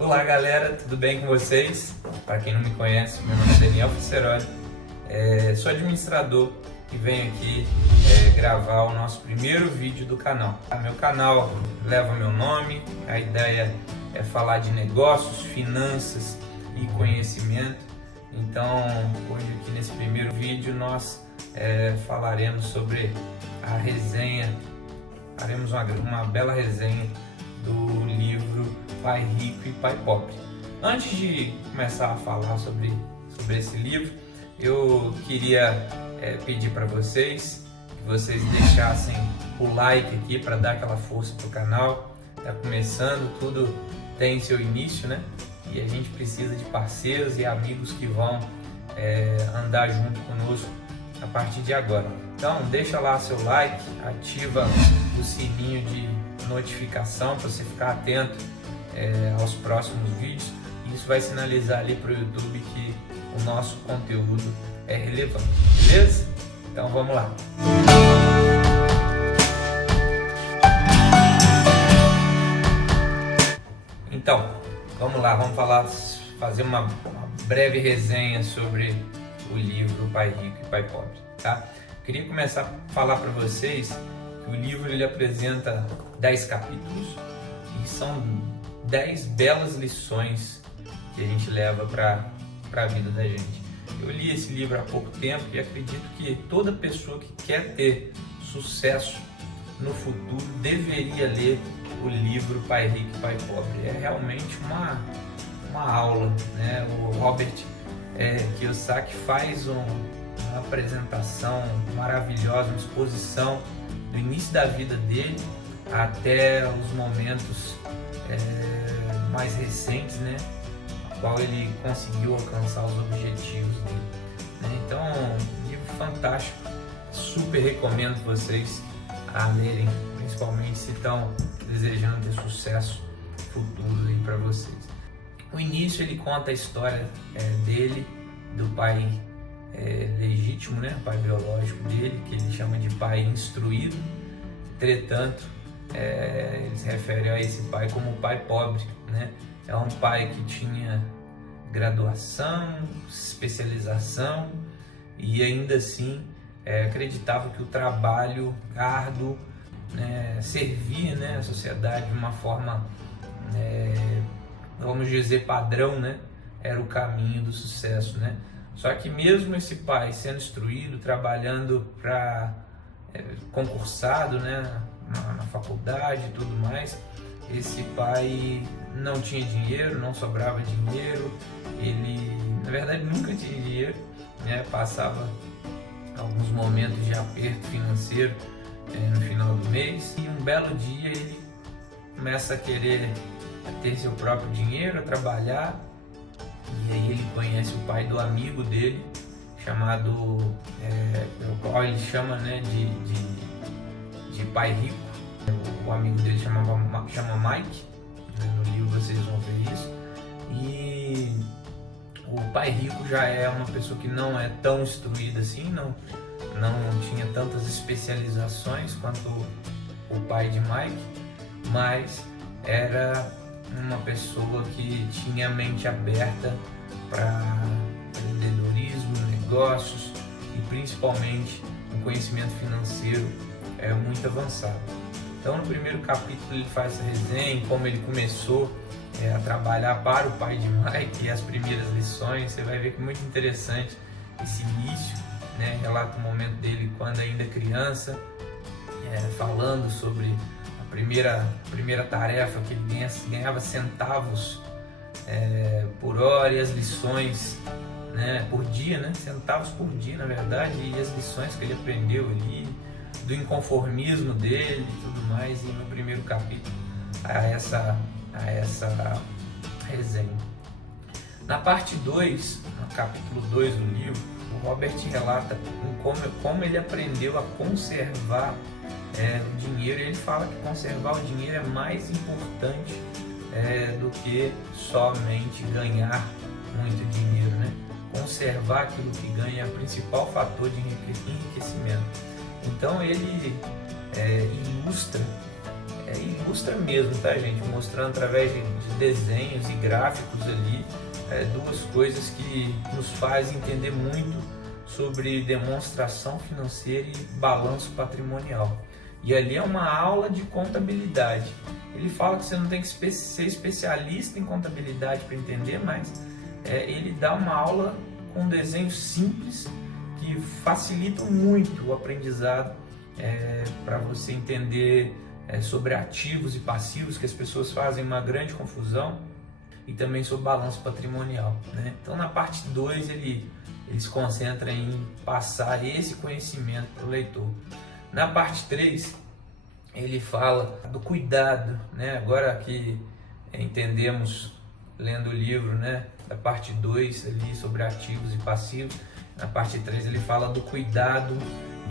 Olá galera, tudo bem com vocês? Para quem não me conhece, meu nome é Daniel Fisseroli, sou administrador e venho aqui gravar o nosso primeiro vídeo do canal. Meu canal leva meu nome, a ideia é falar de negócios, finanças e conhecimento. Então hoje aqui nesse primeiro vídeo nós falaremos sobre a resenha, faremos uma bela resenha do livro Pai Rico e Pai Pobre. Antes de começar a falar sobre esse livro, eu queria pedir para vocês que vocês deixassem o like aqui para dar aquela força para o canal. Está começando, tudo tem seu início, né? E a gente precisa de parceiros e amigos que vão andar junto conosco a partir de agora. Então deixa lá seu like, ativa o sininho de notificação para você ficar atento aos próximos vídeos. Isso vai sinalizar ali para o YouTube que o nosso conteúdo é relevante, beleza? Então vamos lá. Então vamos lá, fazer uma breve resenha sobre o livro Pai Rico e Pai Pobre, tá? Queria começar a falar para vocês que o livro ele apresenta 10 capítulos e são 10 belas lições que a gente leva para a vida da gente. Eu li esse livro há pouco tempo e acredito que toda pessoa que quer ter sucesso no futuro deveria ler o livro Pai Rico e Pai Pobre. É realmente uma aula, né? O Robert Kiyosaki faz uma apresentação maravilhosa, uma exposição do início da vida dele até os momentos mais recentes, né, qual ele conseguiu alcançar os objetivos dele, né? Então, um livro fantástico, super recomendo vocês a lerem, principalmente se estão desejando ter sucesso futuro aí para vocês. O início ele conta a história dele, do pai legítimo, né, pai biológico dele, que ele chama de pai instruído. Entretanto, ele se refere a esse pai como pai pobre, né? É um pai que tinha graduação, especialização e ainda assim acreditava que o trabalho árduo, né, servia, né, a sociedade de uma forma, vamos dizer, padrão, né? Era o caminho do sucesso, né? Só que mesmo esse pai sendo instruído, trabalhando para concursado, né, na faculdade e tudo mais, esse pai não tinha dinheiro, não sobrava dinheiro, ele na verdade nunca tinha dinheiro, né, passava alguns momentos de aperto financeiro no final do mês, e um belo dia ele começa a querer ter seu próprio dinheiro, a trabalhar, e aí ele conhece o pai do amigo dele, chamado, o qual ele chama, né, de pai rico. O amigo dele chama Mike, né, no livro vocês vão ver isso. E o pai rico já é uma pessoa que não é tão instruída assim, não tinha tantas especializações quanto o pai de Mike, mas era uma pessoa que tinha a mente aberta para empreendedorismo, negócios e principalmente um conhecimento financeiro muito avançado. Então no primeiro capítulo ele faz essa resenha, como ele começou a trabalhar para o pai de Mike e as primeiras lições. Você vai ver que é muito interessante esse início, né? Relata o momento dele quando ainda criança, falando sobre a primeira tarefa, que ele ganhava centavos por hora, e as lições, né, por dia, né, centavos por dia na verdade, e as lições que ele aprendeu ali, do inconformismo dele e tudo mais, e no primeiro capítulo a essa resenha. Na parte 2, no capítulo 2 do livro, o Robert relata como ele aprendeu a conservar o dinheiro. Ele fala que conservar o dinheiro é mais importante do que somente ganhar muito dinheiro, né? Conservar aquilo que ganha é o principal fator de enriquecimento. Então ele ilustra ilustra mesmo, tá, gente? Mostrando através de desenhos e gráficos ali duas coisas que nos fazem entender muito sobre demonstração financeira e balanço patrimonial. E ali é uma aula de contabilidade. Ele fala que você não tem que ser especialista em contabilidade para entender, mas ele dá uma aula com desenhos simples que facilitam muito o aprendizado para você entender sobre ativos e passivos, que as pessoas fazem uma grande confusão, e também sobre balanço patrimonial, né? Então na parte 2 ele se concentra em passar esse conhecimento para o leitor. Na parte 3 ele fala do cuidado, né? Agora que entendemos lendo o livro, né, da parte 2 ali sobre ativos e passivos, na parte 3 ele fala do cuidado,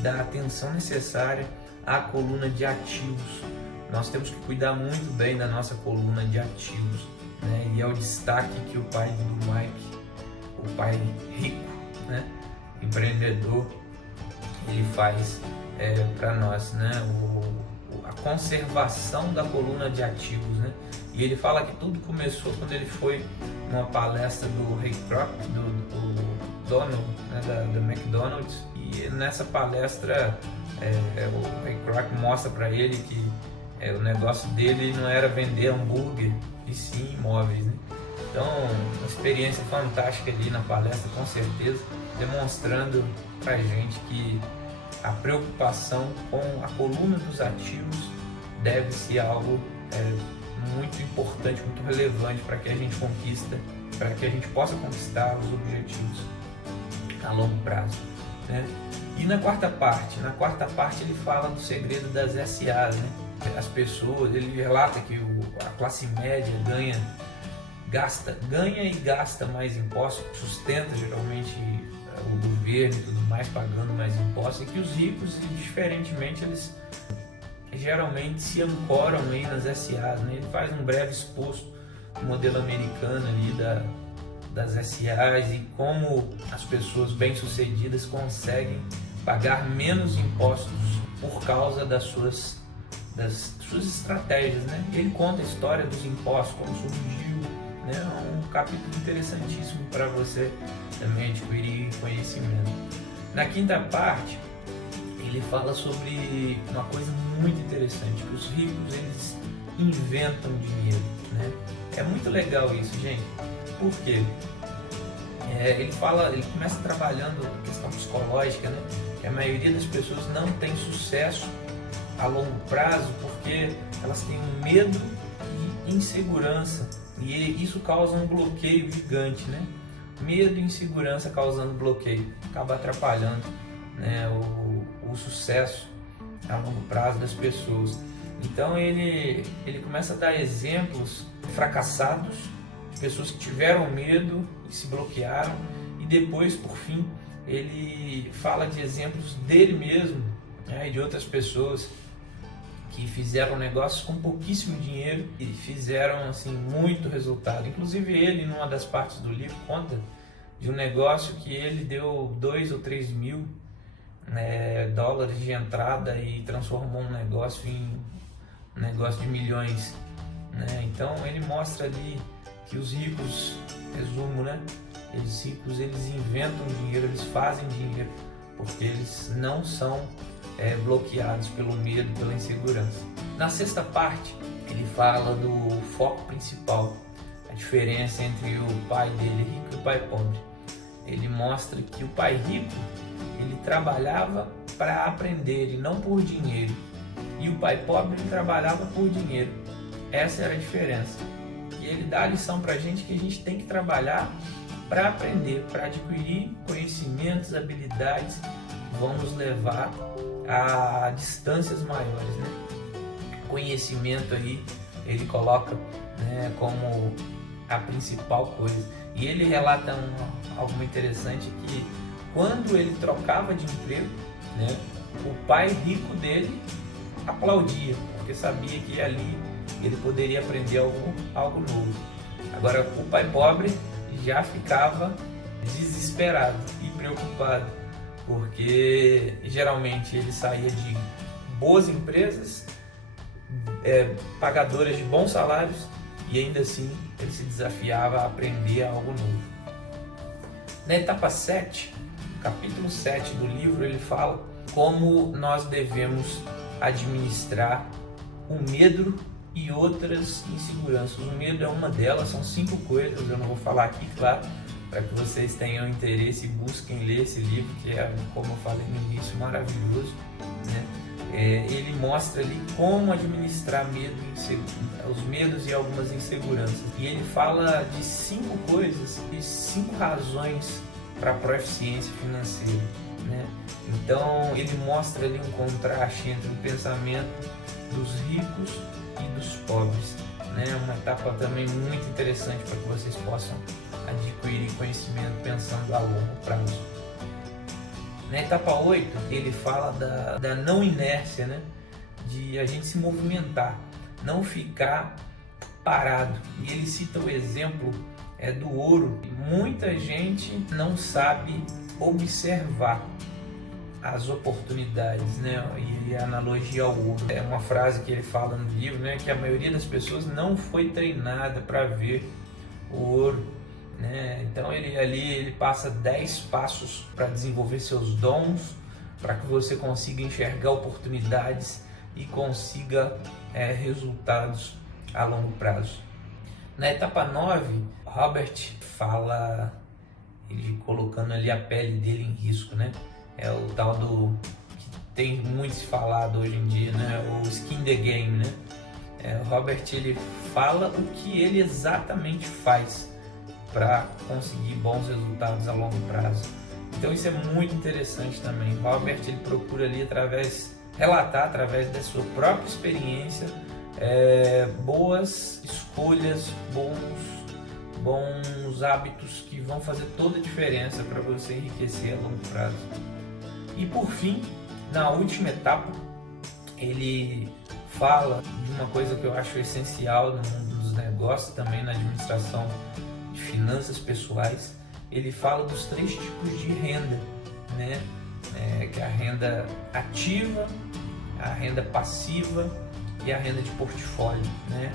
da atenção necessária à coluna de ativos. Nós temos que cuidar muito bem da nossa coluna de ativos, né? E é o destaque que o pai do Mike, o pai rico, né, empreendedor, ele faz para nós, né? A conservação da coluna de ativos, né? E ele fala que tudo começou quando ele foi numa palestra do Ray Kroc, do Donald, né, da McDonald's, e nessa palestra o Ray Kroc mostra para ele que o negócio dele não era vender hambúrguer, e sim imóveis, né? Então, uma experiência fantástica ali na palestra, com certeza, demonstrando para a gente que a preocupação com a coluna dos ativos deve ser algo muito importante, muito relevante para que a gente possa conquistar os objetivos a longo prazo, né? E na quarta parte ele fala do segredo das SAs, né? As pessoas, ele relata que a classe média ganha e gasta mais impostos, sustenta geralmente o governo e tudo mais, pagando mais impostos, e que os ricos, diferentemente, eles geralmente se ancoram aí nas SAs, né? Ele faz um breve exposto do modelo americano ali das SAs e como as pessoas bem-sucedidas conseguem pagar menos impostos por causa das suas estratégias, né? Ele conta a história dos impostos, como surgiu, né? É um capítulo interessantíssimo para você também adquirir conhecimento. Na quinta parte, ele fala sobre uma coisa muito interessante, que os ricos, eles inventam dinheiro, né? É muito legal isso, gente. Por quê? Ele começa trabalhando a questão psicológica, né? Que a maioria das pessoas não tem sucesso a longo prazo porque elas têm um medo e insegurança, e isso causa um bloqueio gigante, né? Medo e insegurança causando bloqueio, acaba atrapalhando, né, o sucesso a longo prazo das pessoas. Então ele começa a dar exemplos fracassados, pessoas que tiveram medo e se bloquearam, e depois, por fim, ele fala de exemplos dele mesmo, né, e de outras pessoas que fizeram negócios com pouquíssimo dinheiro e fizeram assim muito resultado. Inclusive ele, numa das partes do livro, conta de um negócio que ele deu 2 ou 3 mil dólares de entrada e transformou um negócio em um negócio de milhões, né? Então ele mostra ali que os ricos, resumo, né? Os ricos, eles inventam dinheiro, eles fazem dinheiro, porque eles não são bloqueados pelo medo, pela insegurança. Na sexta parte, ele fala do foco principal, a diferença entre o pai dele rico e o pai pobre. Ele mostra que o pai rico, ele trabalhava para aprender e não por dinheiro, e o pai pobre, ele trabalhava por dinheiro. Essa era a diferença. E ele dá a lição para a gente que a gente tem que trabalhar para aprender, para adquirir conhecimentos, habilidades que vão nos levar a distâncias maiores, né? Conhecimento aí ele coloca, né, como a principal coisa. E ele relata algo muito interessante, que quando ele trocava de emprego, né, o pai rico dele aplaudia, porque sabia que ali ele poderia aprender algo novo. Agora o pai pobre já ficava desesperado e preocupado, porque geralmente ele saía de boas empresas, pagadoras de bons salários, e ainda assim ele se desafiava a aprender algo novo. Na etapa 7, capítulo 7 do livro, ele fala como nós devemos administrar o medo e outras inseguranças. O medo é uma delas, são 5 coisas, eu não vou falar aqui, claro, para que vocês tenham interesse e busquem ler esse livro, que é, como eu falei no início, maravilhoso, né? Ele mostra ali como administrar os medos e algumas inseguranças. E ele fala de 5 coisas e 5 razões para a proeficiência financeira, né? Então ele mostra ali um contraste entre o pensamento dos ricos e dos pobres, né? Uma etapa também muito interessante para que vocês possam adquirir conhecimento pensando a longo prazo. Na etapa 8, ele fala da não inércia, né? De a gente se movimentar, não ficar parado. E ele cita o exemplo do ouro. Muita gente não sabe observar as oportunidades, né? E a analogia ao ouro. É uma frase que ele fala no livro, né? Que a maioria das pessoas não foi treinada para ver o ouro, né? Então ele passa 10 passos para desenvolver seus dons, para que você consiga enxergar oportunidades e consiga resultados a longo prazo. Na etapa 9, Robert fala, ele colocando ali a pele dele em risco, né? É o tal do que tem muito se falado hoje em dia, né? O skin the game, né? Robert, ele fala o que ele exatamente faz para conseguir bons resultados a longo prazo. Então isso é muito interessante também. Robert, ele procura ali relatar através da sua própria experiência boas escolhas, bons hábitos que vão fazer toda a diferença para você enriquecer a longo prazo. E por fim, na última etapa, ele fala de uma coisa que eu acho essencial no mundo dos negócios, também na administração de finanças pessoais. Ele fala dos 3 tipos de renda, né? Que é a renda ativa, a renda passiva e a renda de portfólio, né?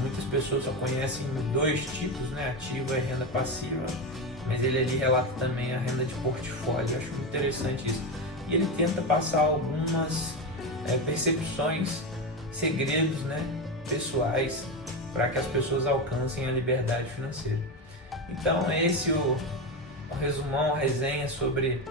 Muitas pessoas só conhecem 2 tipos, né? Ativa e renda passiva, mas ele ali relata também a renda de portfólio. Eu acho muito interessante isso. E ele tenta passar algumas percepções, segredos, né, pessoais, para que as pessoas alcancem a liberdade financeira. Então é esse o resumão, a resenha sobre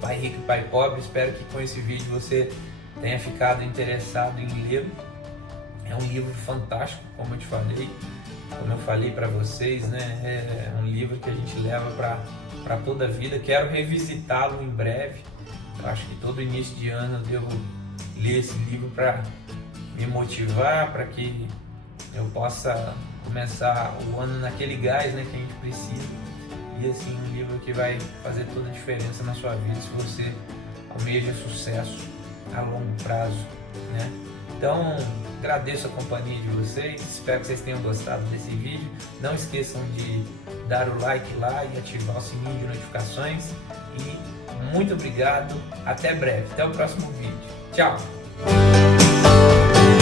Pai Rico e Pai Pobre. Espero que com esse vídeo você tenha ficado interessado em ler. É um livro fantástico, como eu falei para vocês, né? É um livro que a gente leva para toda a vida. Quero revisitá-lo em breve. Eu acho que todo início de ano eu devo ler esse livro para me motivar, para que eu possa começar o ano naquele gás, né, que a gente precisa. E assim, um livro que vai fazer toda a diferença na sua vida se você almeja sucesso a longo prazo, né? Então, agradeço a companhia de vocês, espero que vocês tenham gostado desse vídeo. Não esqueçam de dar o like lá e ativar o sininho de notificações. E muito obrigado, até breve, até o próximo vídeo. Tchau!